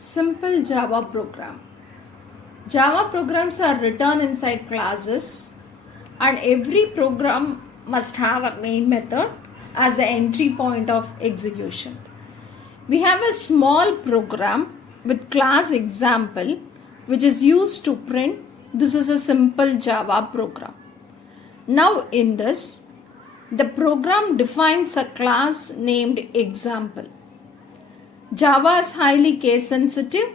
Simple Java program. Java programs are written inside classes, and every program must have a main method as the entry point of execution. We have a small program with class example which is used to print. This is a simple Java program. Now in this, the program defines a class named example. Java is highly case sensitive,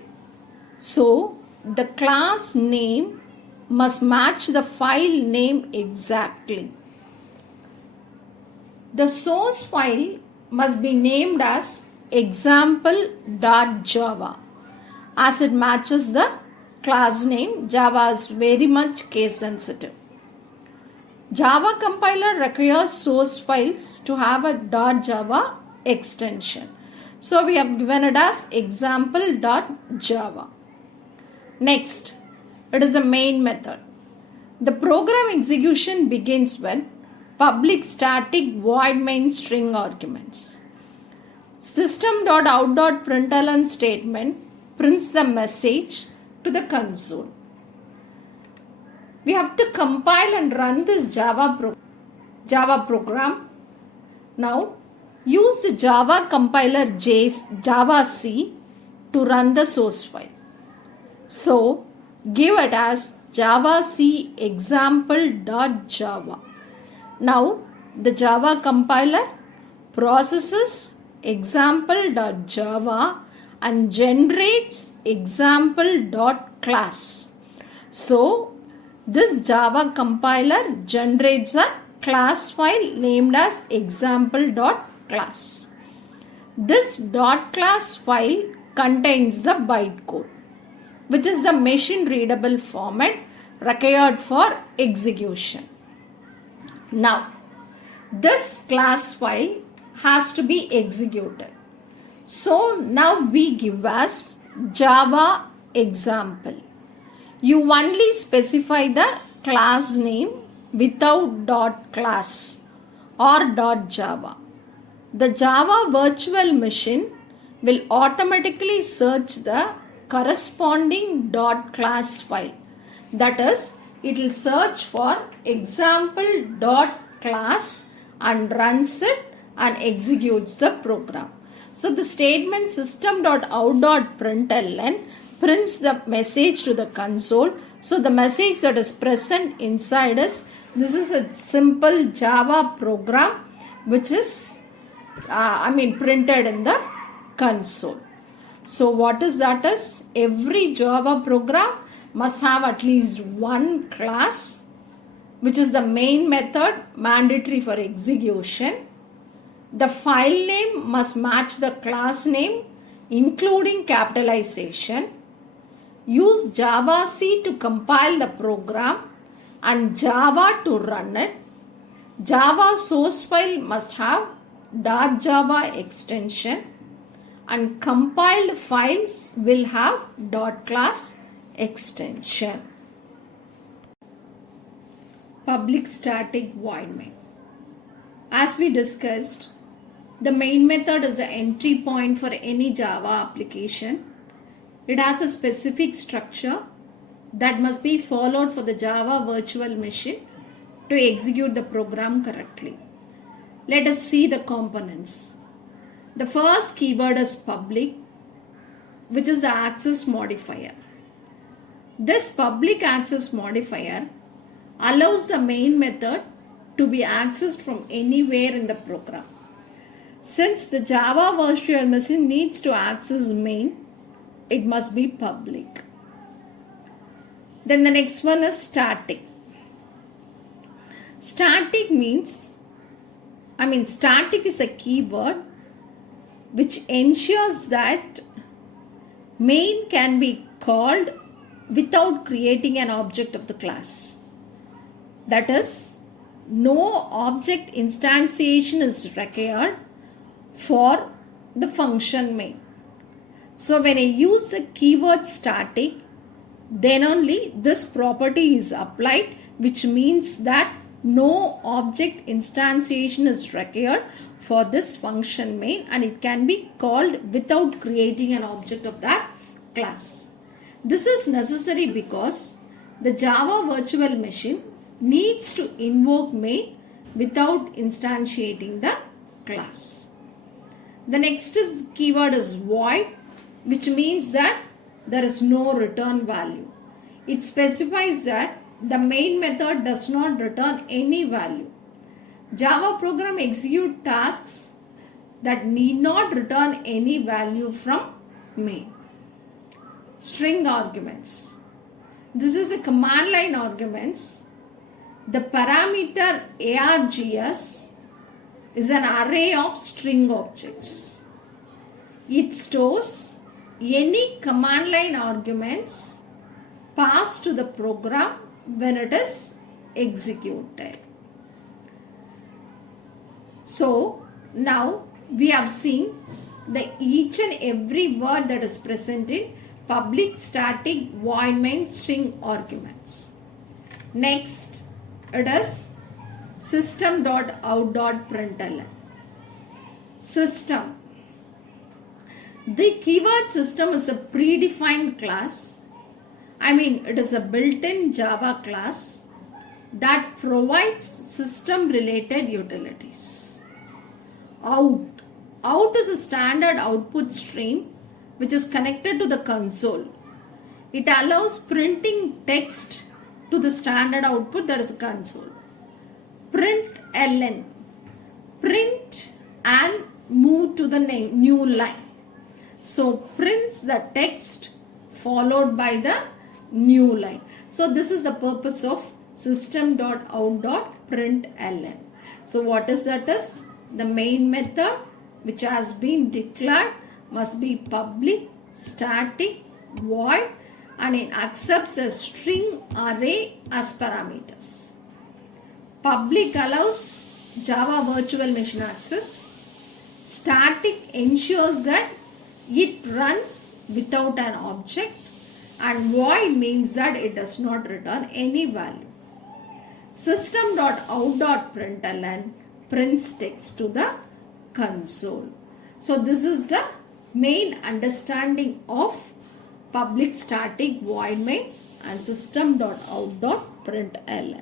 so the class name must match the file name exactly. The source file must be named as example.java as it matches the class name. Java is very much case sensitive. Java compiler requires source files to have a .java extension. So we have given it as example.java. Next, it is a main method. The program execution begins with public static void main string arguments. System.out.println statement prints the message to the console. We have to compile and run this Java program. Now, use the Java compiler javac to run the source file. So, give it as javac example.java. Now, the Java compiler processes example.java and generates example.class. So, this Java compiler generates a class file named as example.class. This .class file contains the bytecode, which is the machine readable format required for execution. Now, this class file has to be executed. So, now we give as Java example. You only specify the class name without .class or .java. The Java virtual machine will automatically search the corresponding .class file. That is, it will search for example.class and runs it and executes the program. So the statement system.out.println prints the message to the console. So the message that is present inside is, this is a simple Java program which is printed in the console. So what is that is, every Java program must have at least one class which is the main method mandatory for execution. The file name must match the class name including capitalization. Use javac to compile the program and Java to run it. Java source file must have .java extension and compiled files will have .class extension. Public static void main. As we discussed, the main method is the entry point for any Java application. It has a specific structure that must be followed for the Java virtual machine to execute the program correctly. Let us see the components. The first keyword is public, which is the access modifier. This public access modifier allows the main method to be accessed from anywhere in the program. Since the Java virtual machine needs to access main, it must be public. Then the next one is static. Static is a keyword which ensures that main can be called without creating an object of the class. That is, no object instantiation is required for the function main. So when I use the keyword static, then only this property is applied, which means that no object instantiation is required for this function main and it can be called without creating an object of that class. This is necessary because the Java virtual machine needs to invoke main without instantiating the class. The next keyword is void, which means that there is no return value. It specifies that the main method does not return any value. Java program execute tasks that need not return any value from main. String arguments. This is the command line arguments. The parameter args is an array of string objects. It stores any command line arguments passed to the program when it is executed. So now we have seen the each and every word that is present in public static void main string arguments. Next, it is System.out.println. System. The keyword system is a predefined class. It is a built-in Java class that provides system-related utilities. Out. Out is a standard output stream which is connected to the console. It allows printing text to the standard output, that is the console. Println. Print and move to the new line. So prints the text followed by the new line. So this is the purpose of System.out.println. So what is that is? The main method which has been declared must be public, static, void, and it accepts a string array as parameters. Public allows Java virtual machine access. Static ensures that it runs without an object, and void means that it does not return any value. System.out.println prints text to the console. So this is the main understanding of public static void main and System.out.println.